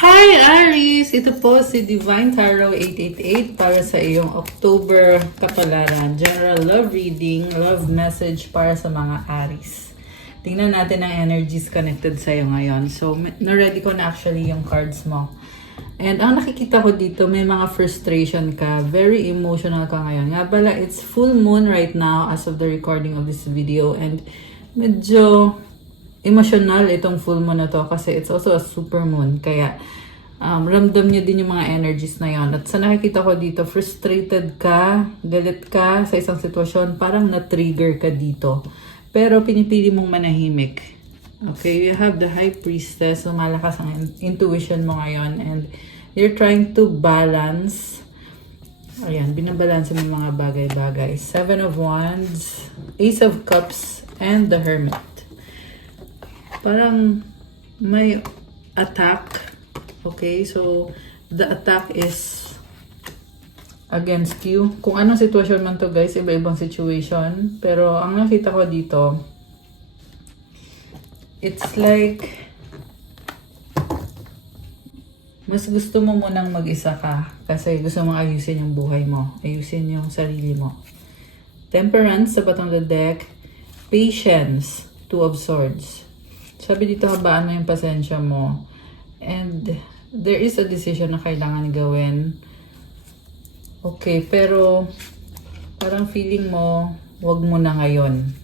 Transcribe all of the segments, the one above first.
Hi Aries! Ito po si Divine Tarot 888 para sa iyong October kapalaran. General love reading, love message para sa mga Aries. Tingnan natin ang energies connected sa iyo ngayon. So, na-ready ko na actually yung cards mo. And ang nakikita ko dito, may mga frustration ka. Very emotional ka ngayon. Nga pala, it's full moon right now as of the recording of this video. And medyo emotional itong full moon na to kasi it's also a super moon. Kaya ramdam niyo din yung mga energies na yon. At sa nakikita ko dito, frustrated ka, galit ka sa isang sitwasyon, parang na-trigger ka dito. Pero pinipili mong manahimik. Okay, you have the High Priestess, so malakas ang intuition mo ngayon and you're trying to balance. Ayan, binabalanse mo yung mga bagay-bagay. Seven of Wands, Ace of Cups, and the Hermit. Parang may attack. Okay, so the attack is against you. Kung anong sitwasyon man to guys, iba-ibang situation. Pero ang nakita ko dito, it's like mas gusto mo munang mag-isa ka kasi gusto mong ayusin yung buhay mo, ayusin yung sarili mo. Temperance sa bottom of the deck, patience, Two of Swords. Sabi dito, habaan mo yung pasensya mo. And there is a decision na kailangan gawin. Okay, pero parang feeling mo, wag mo na ngayon.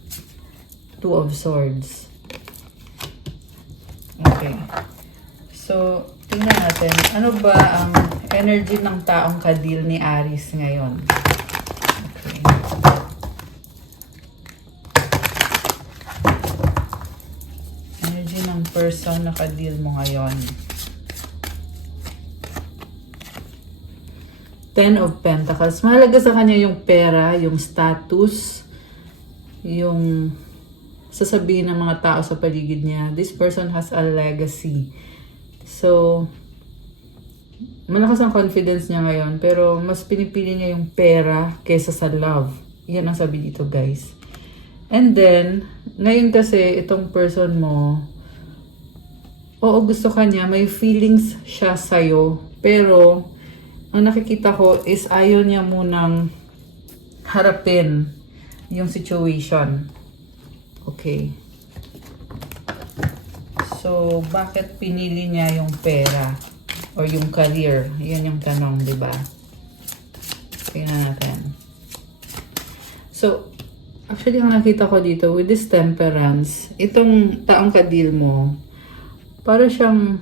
Two of Swords. Okay. So, tingnan natin. Ano ba ang energy ng taong kadil ni Aries ngayon? Okay. Energy ng person na kadil mo ngayon. Ten of Pentacles. Mahalaga sa kanya yung pera, yung status, yung sasabihin ng mga tao sa paligid niya. This person has a legacy. So, malakas ang confidence niya ngayon, pero mas pinipili niya yung pera kaysa sa love. Yan ang sabi dito, guys. And then, ngayon kasi, itong person mo, oo, gusto ka niya, may feelings siya sa'yo, pero ang nakikita ko is ayaw niya munang harapin yung situation. Okay. So, bakit pinili niya yung pera or yung career? Yan yung tanong, di ba? Tingnan natin. So, actually, ang nakita ko dito, with this temperance, itong taong kadil mo, para siyang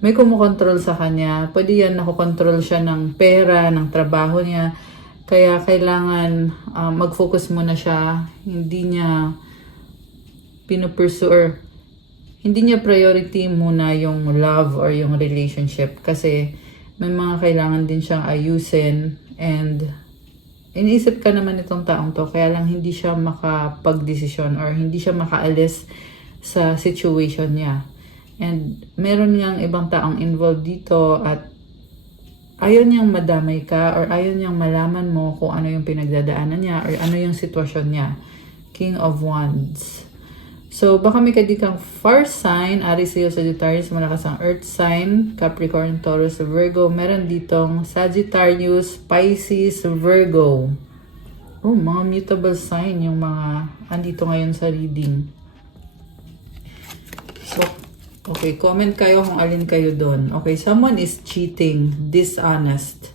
may kumukontrol sa kanya. Pwede yan, nakokontrol siya ng pera, ng trabaho niya. Kaya kailangan mag-focus muna siya. Hindi niya pinupursue or hindi niya priority muna yung love or yung relationship. Kasi may mga kailangan din siyang ayusin. And iniisip ka naman itong taong to. Kaya lang hindi siya makapag-desisyon or hindi siya makaalis sa situation niya. And meron niyang ibang taong involved dito at ayaw niyang madamay ka or ayaw niyang malaman mo kung ano yung pinagdadaanan niya or ano yung sitwasyon niya. King of Wands. So, baka may kadikang fire sign, Aries, Leo, Sagittarius, malakas ang earth sign, Capricorn, Taurus, Virgo. Meron ditong Sagittarius, Pisces, Virgo. Oh, mga mutable sign yung mga andito ngayon sa reading. So, okay, comment kayo kung alin kayo doon. Okay, someone is cheating, dishonest.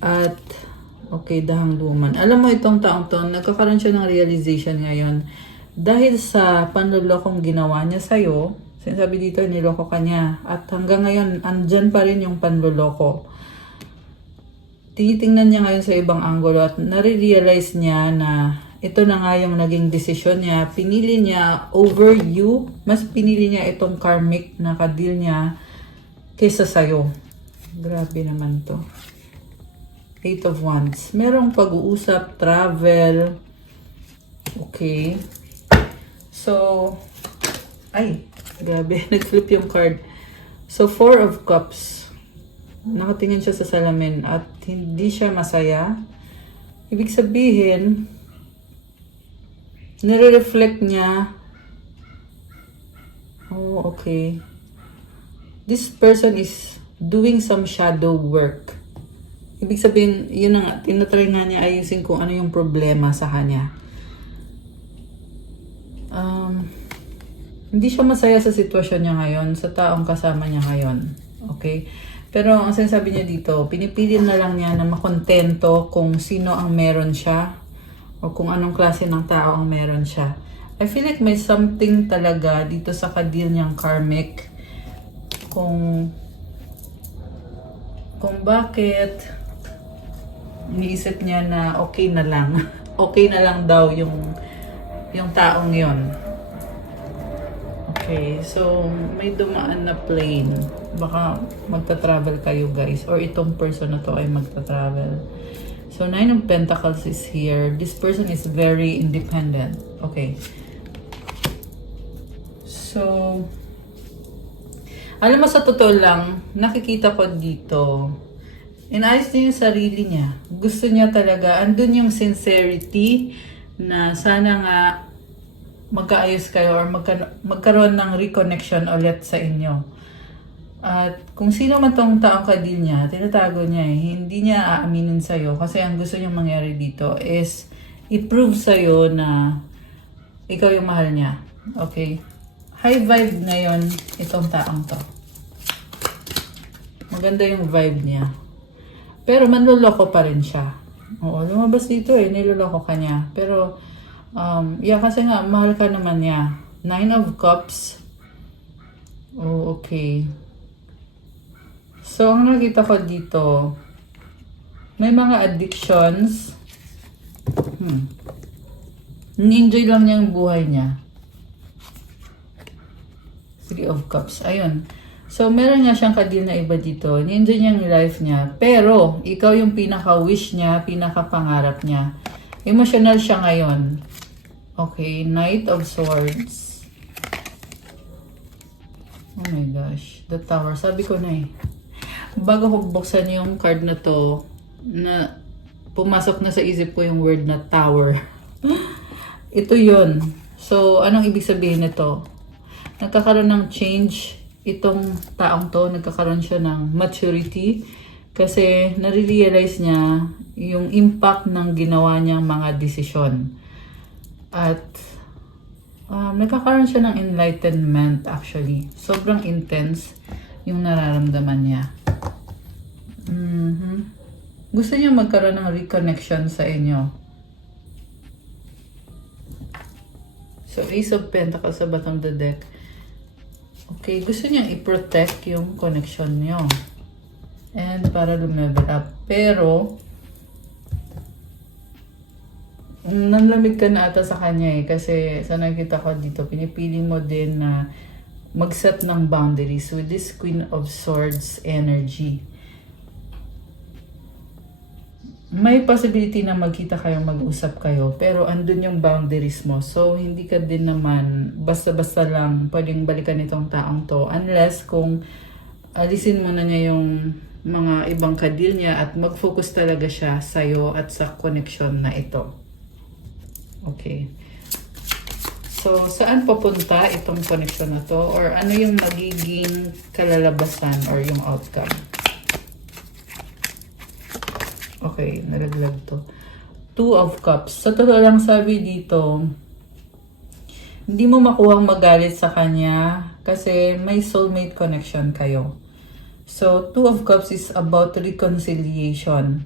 At, okay, dahangluman. Alam mo itong taong to, nagkakaroon siya ng realization ngayon. Dahil sa panlolokong ginawa niya sa'yo, sinasabi dito, niloko ka niya. At hanggang ngayon, andyan pa rin yung panloloko. Tinitingnan niya ngayon sa ibang anggulo at nare-realize niya na ito na nga yung naging desisyon niya. Pinili niya over you. Mas pinili niya itong karmic na kadil niya kaysa sa'yo. Grabe naman to. Eight of Wands. Merong pag-uusap, travel. Okay. So, ay, grabe. Nag-flip yung card. So, Four of Cups. Nakatingin siya sa salamin at hindi siya masaya. Ibig sabihin, nire-reflect niya. Oh, okay. this person is doing some shadow work. Ibig sabihin, yun na nga, tinatry nga niya ayusin kung ano yung problema sa kanya. Hindi siya masaya sa sitwasyon niya ngayon, sa taong kasama niya ngayon. Okay? Pero ang sinasabi niya dito, pinipili na lang niya na makontento kung sino ang meron siya o kung anong klase ng tao ang meron siya. I feel like may something talaga dito sa kadil niyang karmic kung bakit iniisip niya na okay na lang. Okay na lang daw yung taong yon. Okay, so may dumaan na plane. Baka magta-travel kayo guys, or itong person na to ay magta-travel. So 9 of Pentacles is here. This person is very independent. Okay. So, alam mo sa totoo lang, nakikita ko dito, inayos niya yung sarili niya. Gusto niya talaga, andun yung sincerity na sana nga magkaayos kayo or magkaroon ng reconnection ulit sa inyo. At kung sino man tong taong kadil niya, tinatago niya eh. Hindi niya aaminin sa'yo kasi ang gusto niyang mangyari dito is i-prove sa'yo na ikaw yung mahal niya. Okay? High vibe ngayon itong taong to. Maganda yung vibe niya. Pero manloloko pa rin siya. Oo, lumabas dito eh. Niloloko ka niya. Pero, kasi nga, mahal ka naman niya. 9 of Cups. Oh, okay. So, ang nakita ko dito, may mga addictions. Ni-enjoy lang niya yung buhay niya. 3 of Cups. Ayun. So, meron nga siyang kadil na iba dito. Ni-enjoy niya yung life niya. Pero, ikaw yung pinaka-wish niya, pinaka-pangarap niya. Emotional siya ngayon. Okay. Knight of Swords. Oh my gosh. The Tower. Sabi ko na eh. Bago ko buksan yung card na to, na pumasok na sa isip ko yung word na Tower. Ito yun. So, anong ibig sabihin nito? Nagkakaroon ng change itong taong to, nagkakaroon siya ng maturity kasi nare-realize niya yung impact ng ginawa niyang mga desisyon. At nagkakaroon siya ng enlightenment actually. Sobrang intense yung nararamdaman niya. Gusto niya magkaroon ng reconnection sa inyo. So, Ace of Pentacles sa bottom of the deck. Okay, gusto niyang i-protect yung connection niyo. And para lumevel up. Pero, nanlamig ka na ata sa kanya eh. Kasi sa nakita ko dito, pinipili mo din na mag-set ng boundaries with this Queen of Swords energy. May possibility na magkita kayo, mag-usap kayo, pero andun yung boundaries mo. So, hindi ka din naman basta-basta lang pwedeng balikan itong taong to. Unless kung alisin mo na niya yung mga ibang kadil niya at mag-focus talaga siya sa'yo at sa connection na ito. Okay. So, saan papunta itong connection na to? Or ano yung magiging kalalabasan or yung outcome? Okay, nalaglag to. 2 of Cups. Sa totoo lang sabi dito, hindi mo makuhang magalit sa kanya kasi may soulmate connection kayo. So, 2 of Cups is about reconciliation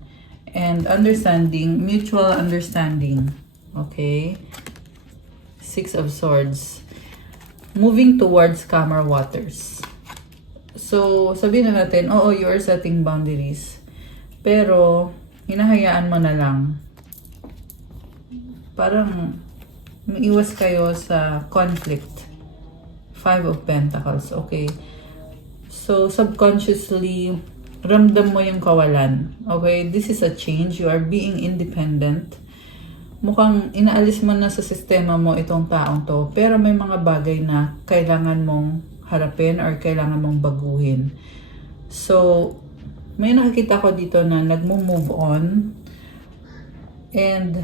and understanding, mutual understanding. Okay? 6 of Swords. Moving towards calmer waters. So, sabihin na natin, oo, you are setting boundaries. Pero, hinahayaan mo na lang. Parang, maiwas kayo sa conflict. 5 of Pentacles. Okay. So, subconsciously, ramdam mo yung kawalan. Okay? This is a change. You are being independent. Mukhang inaalis mo na sa sistema mo itong taong to. Pero may mga bagay na kailangan mong harapin or kailangan mong baguhin. So, may nakikita ko dito na nagmo-move on and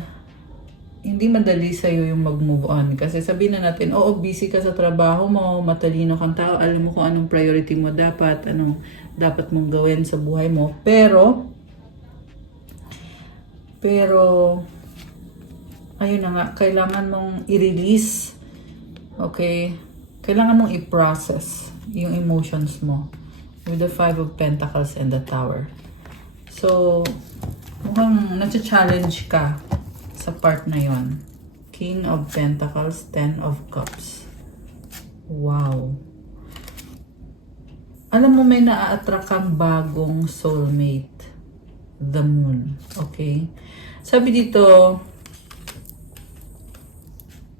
hindi madali sa'yo yung mag-move on. Kasi sabihin na natin, oo, busy ka sa trabaho mo, matalino kang tao, alam mo kung anong priority mo dapat, anong dapat mong gawin sa buhay mo. Pero, ayun na nga, kailangan mong i-release, okay? Kailangan mong i-process yung emotions mo with the Five of Pentacles and the Tower. So, mukhang nasa-challenge ka sa part na yon. King of Pentacles, Ten of Cups. Wow. Alam mo, may naa-attract kang bagong soulmate. The Moon. Okay? Sabi dito,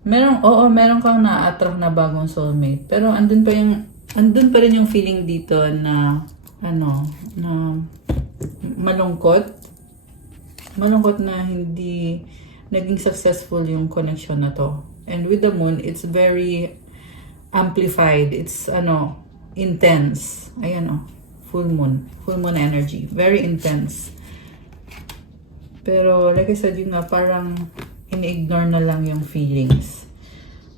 meron kang na-attract na bagong soulmate. Pero andun pa rin yung feeling dito na, na malungkot. Malungkot na hindi naging successful yung connection na to. And with the Moon, it's very amplified. It's, intense. Ayan, full moon. Full moon energy. Very intense. Pero, like I said, yun nga, parang ini-ignore na lang yung feelings.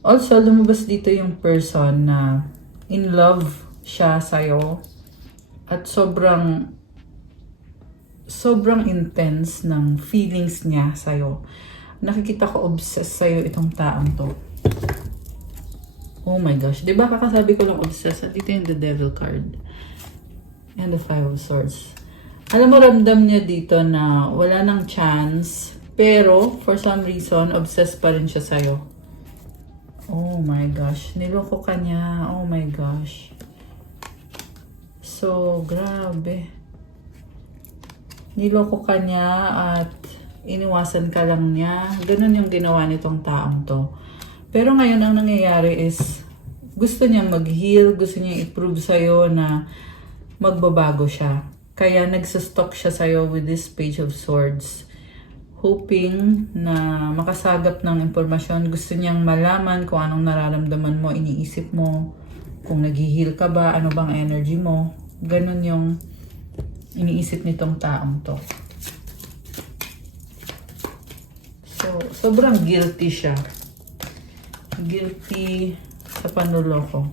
Also, lumabas dito yung person na in love siya sa'yo at sobrang intense ng feelings niya sa'yo. Nakikita ko obsessed sa'yo itong taong to. Oh my gosh. Diba kakasabi ko lang obsessed? Dito yung the Devil card. And the Five of Swords. Alam mo, ramdam niya dito na wala nang chance, pero for some reason, obsessed pa rin siya sa'yo. Oh my gosh. Niloko ka niya. Oh my gosh. So, grabe. Niloko ka niya at iniwasan ka lang niya. Ganun yung ginawa nitong taong to. Pero ngayon, ang nangyayari is, gusto niya mag-heal, gusto niya i-prove sa'yo na magbabago siya. Kaya nagsastock siya sa'yo with this Page of Swords. Hoping na makasagap ng impormasyon. Gusto niyang malaman kung anong nararamdaman mo, iniisip mo, kung nag-heal ka ba, ano bang energy mo. Ganun yung iniisip nitong taong to. So, sobrang guilty siya. Guilty sa panloloko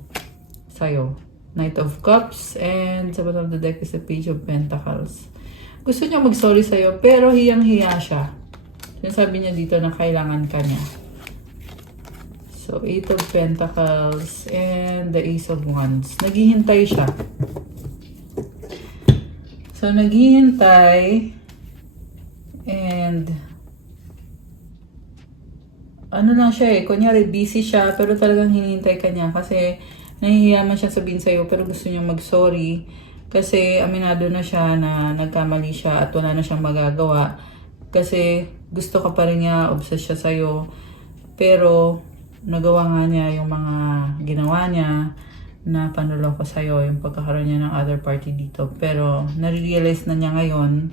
sa'yo. Knight of Cups, and sa bottom of the deck is a Page of Pentacles. Gusto niya mag-sorry sa'yo, pero hiyang-hiya siya. Yung sabi niya dito na kailangan ka niya. So, Eight of Pentacles and the Ace of Wands. Naghihintay siya. So, naghihintay and ano lang siya kunyari busy siya, pero talagang hinihintay ka niya kasi nahihiya man siya sabihin sa'yo, pero gusto niya mag-sorry kasi aminado na siya na nagkamali siya at wala na siyang magagawa kasi gusto ka pa rin niya, obsessed siya sa'yo, pero nagawa nga niya yung mga ginawa niya na panloloko sa'yo, yung pagkakaroon niya ng other party dito, pero nare-realize na niya ngayon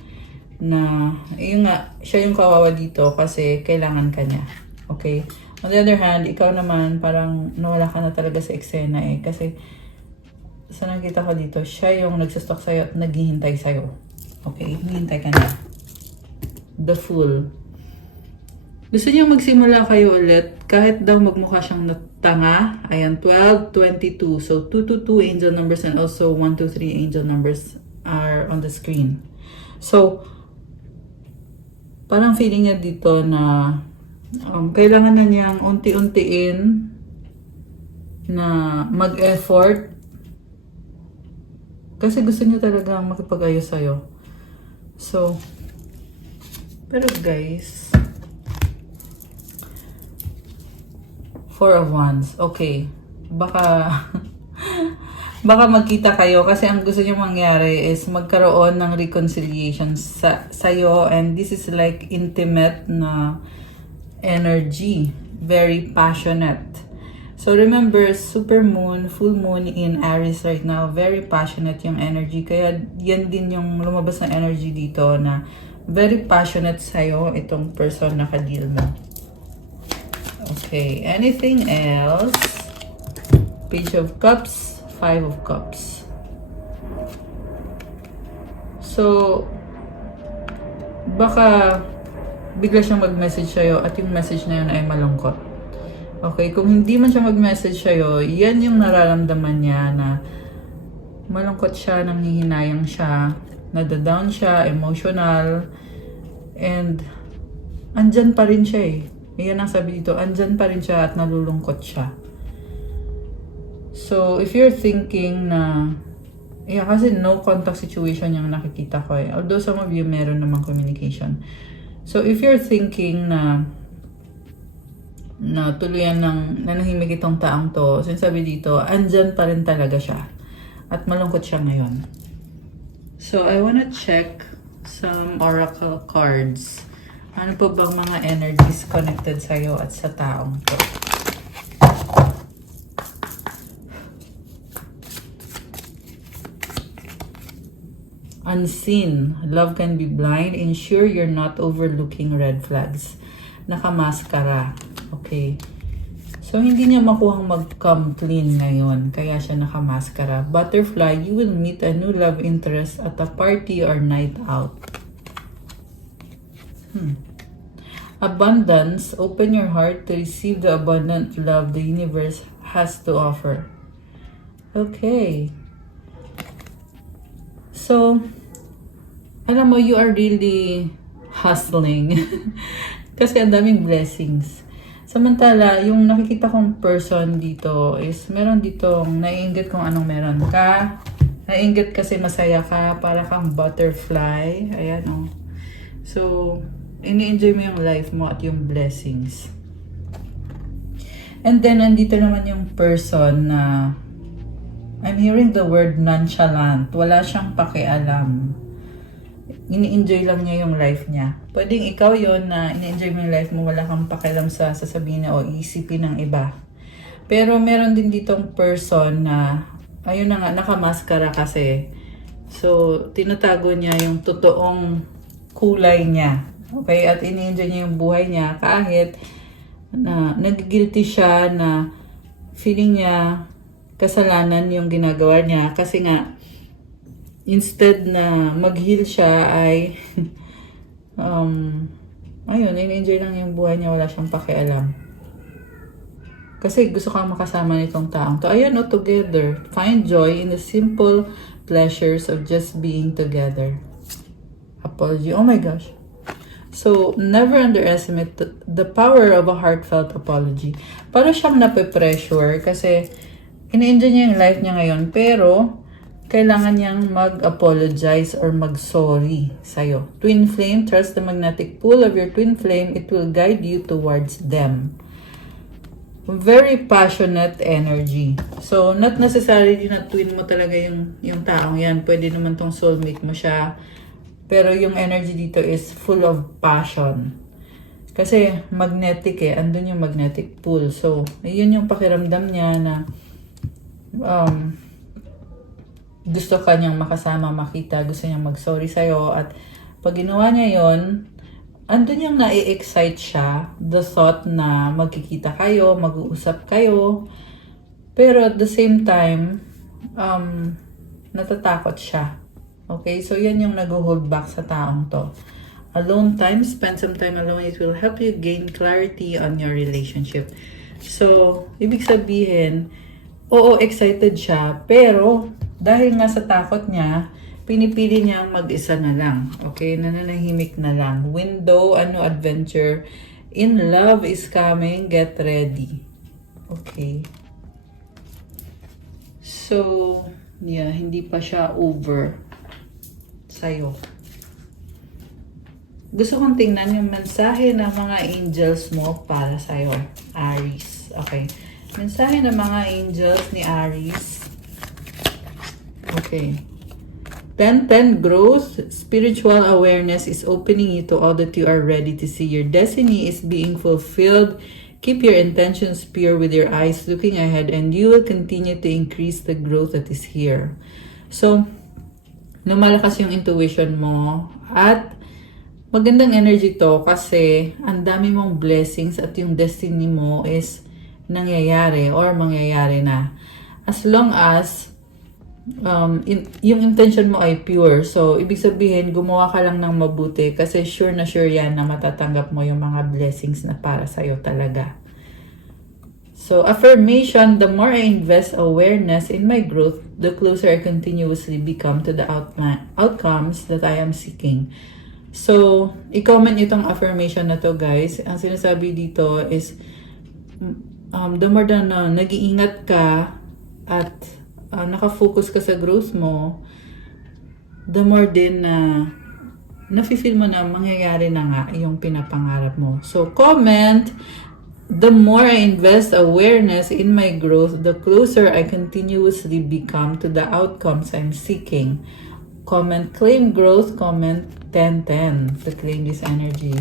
na yun nga, siya yung kawawa dito kasi kailangan ka niya. Okay? On the other hand, ikaw naman, parang nawala ka na talaga sa eksena kasi sa nakita ko dito, siya yung nagsustok sa'yo at naghihintay sa'yo. Okay? Hinihintay ka na. The Fool. Gusto niya magsimula kayo ulit, kahit daw magmukha siyang tanga. Ayan, 12, 22. So, 222 angel numbers and also 123 angel numbers are on the screen. So, parang feeling niya dito na kailangan na niyang unti-untiin na mag-effort kasi gusto niya talagang makipag-ayos sa'yo. So, pero guys, Four of Wands. Okay. Baka magkita kayo kasi ang gusto niyo mangyari is magkaroon ng reconciliation sa'yo, and this is like intimate na energy, very passionate. So remember, super moon, full moon in Aries right now, very passionate yung energy. Kaya yan din yung lumabas na energy dito na very passionate sa'yo itong person na ka-deal mo. Okay, anything else? Page of Cups, Five of Cups. So, baka bigla siyang mag-message sa'yo at yung message na yun ay malungkot. Okay, kung hindi man siya mag-message sa'yo, yan yung nararamdaman niya na malungkot siya, nanghihinayang siya, nadadown siya, emotional, and andyan pa rin siya eh. Yan ang sabi dito, andyan pa rin siya at nalulungkot siya. So, if you're thinking na, kasi no contact situation yung nakikita ko eh. Although some of you meron namang communication. So, if you're thinking na tuluyan ng nanahimik itong taong to, sinasabi dito, andyan pa rin talaga siya. At malungkot siya ngayon. So, I wanna check some oracle cards. Ano po bang mga energies connected sa'yo at sa taong to? Unseen. Love can be blind. Ensure you're not overlooking red flags. Nakamaskara. Okay. So, hindi niya makuhang mag-come clean ngayon. Kaya siya nakamaskara. Butterfly, you will meet a new love interest at a party or night out. Abundance, open your heart to receive the abundant love the universe has to offer. Okay. So, alam mo, you are really hustling. Kasi ang daming blessings. Samantala, yung nakikita kong person dito is meron ditong naiinggit kung anong meron ka. Naiinggit kasi masaya ka, para kang butterfly. Ayan o. So, ini-enjoy mo yung life mo at yung blessings. And then, nandito naman yung person na I'm hearing the word nonchalant. Wala siyang pakialam. Ini-enjoy lang niya yung life niya. Pwedeng ikaw yon na ini-enjoy mo yung life mo, wala kang pakialam sa sasabihin niya o isipin ng iba. Pero meron din ditong person na, ayun na nga, nakamaskara kasi. So, tinatago niya yung totoong kulay niya. Okay, at ini-enjoy niya yung buhay niya kahit na nag-guilty siya na feeling niya kasalanan yung ginagawa niya kasi nga instead na mag-heal siya ay ayun, ini-enjoy lang yung buhay niya, wala siyang pakialam. Kasi gusto kang makasama nitong taong to. Ayun, together. Find joy in the simple pleasures of just being together. Apology. Oh my gosh. So, never underestimate the power of a heartfelt apology. Para siyang nape-pressure kasi ini-enjoy niya yung life niya ngayon pero kailangan niyang mag-apologize or mag-sorry sa'yo. Twin flame, trust the magnetic pull of your twin flame. It will guide you towards them. Very passionate energy. So, not necessarily na twin mo talaga yung taong yan. Pwede naman tong soulmate mo siya. Pero yung energy dito is full of passion. Kasi magnetic andun yung magnetic pull. So, yun yung pakiramdam niya na gusto ka niyang makasama, makita, gusto niyang mag-sorry sa'yo. At pag ginawa niya yun, andun yung nai-excite siya. The thought na magkikita kayo, mag-uusap kayo. Pero at the same time, natatakot siya. Okay, so yan yung nag-hold back sa taong to. Alone time, spend some time alone. It will help you gain clarity on your relationship. So, ibig sabihin, oo, excited siya, pero dahil nga sa takot niya, pinipili niyang mag-isa na lang. Okay, nananahimik na lang. Window, adventure. In love is coming, get ready. Okay. So, yeah, hindi pa siya over sa'yo. Gusto kong tingnan yung mensahe ng mga angels mo para sa'yo, Aries. Okay. Mensahe ng mga angels ni Aries. Okay. 10-10 growth. Spiritual awareness is opening you to all that you are ready to see. Your destiny is being fulfilled. Keep your intentions pure with your eyes looking ahead and you will continue to increase the growth that is here. So, lumalakas yung intuition mo at magandang energy to kasi ang dami mong blessings at yung destiny mo is nangyayari or mangyayari na. As long as yung intention mo ay pure. So, ibig sabihin, gumawa ka lang ng mabuti kasi sure na sure yan na matatanggap mo yung mga blessings na para sa'yo talaga. So, affirmation, the more I invest awareness in my growth, the closer I continuously become to the outcomes that I am seeking. So, i-comment itong affirmation na to, guys. Ang sinasabi dito is, the more na nag-iingat ka at nakafocus ka sa growth mo, the more din na nafe-feel mo na mangyayari na nga yung pinapangarap mo. So, comment, the more I invest awareness in my growth, the closer I continuously become to the outcomes I'm seeking. Comment, claim growth, comment 10-10 to claim this energy.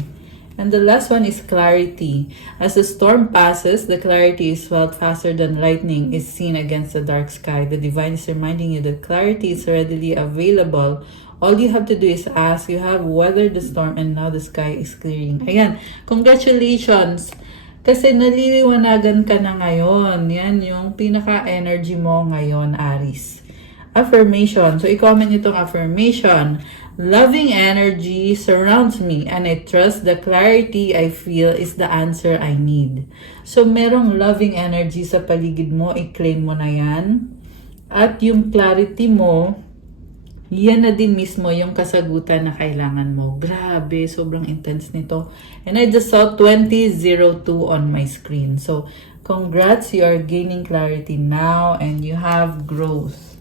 And the last one is clarity. As the storm passes, the clarity is felt faster than lightning is seen against the dark sky. The divine is reminding you that clarity is readily available. All you have to do is ask. You have weathered the storm and now the sky is clearing. Ayan, congratulations! Kasi naliliwanagan ka na ngayon. Yan yung pinaka-energy mo ngayon, Aries. Affirmation. So, i-comment itong affirmation. Loving energy surrounds me and I trust the clarity I feel is the answer I need. So, merong loving energy sa paligid mo. I-claim mo na yan. At yung clarity mo, yan na din mismo yung kasagutan na kailangan mo. Grabe, sobrang intense nito. And I just saw 2002 on my screen. So, congrats, you are gaining clarity now and you have growth.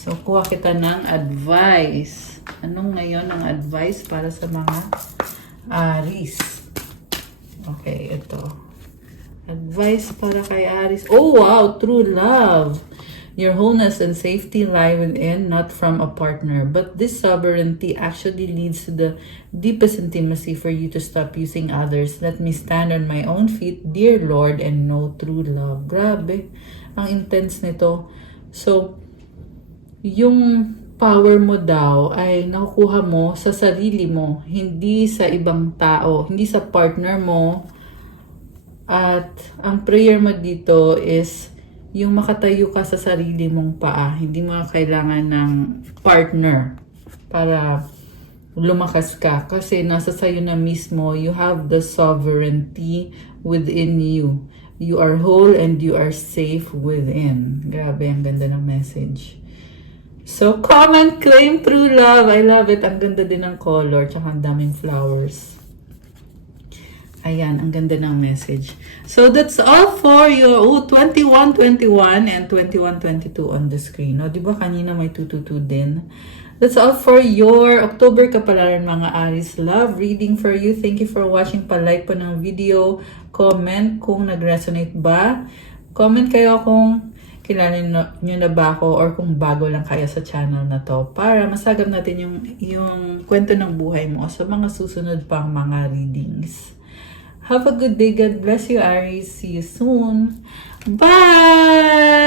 So, kuha kita ng advice. Anong ngayon ang advice para sa mga Aries? Okay, ito. Advice para kay Aries. Oh, wow! True love. Your wholeness and safety lie within, not from a partner. But this sovereignty actually leads to the deepest intimacy for you to stop using others. Let me stand on my own feet, dear Lord, and know true love. Grabe. Ang intense nito. So, yung power mo daw ay nakukuha mo sa sarili mo, hindi sa ibang tao, hindi sa partner mo. At ang prayer mo dito is yung makatayo ka sa sarili mong paa. Hindi mo kailangan ng partner para lumakas ka. Kasi nasa sayo na mismo, you have the sovereignty within you. You are whole and you are safe within. Grabe, ang ganda ng message. So, comment, claim true love. I love it. Ang ganda din ng color. Tsaka ang daming flowers. Ayan, ang ganda ng message. So, that's all for your 21-21 and 21-22 on the screen. O, diba kanina may 222 din? That's all for your October kapalaran mga Aries love reading for you. Thank you for watching. Pa-like po ng video. Comment kung nag-resonate ba. Comment kayo kung kilala nyo na ba ako or kung bago lang kayo sa channel na to para masagap natin yung kwento ng buhay mo sa mga susunod pang mga readings. Have a good day. God bless you, Aries. See you soon. Bye!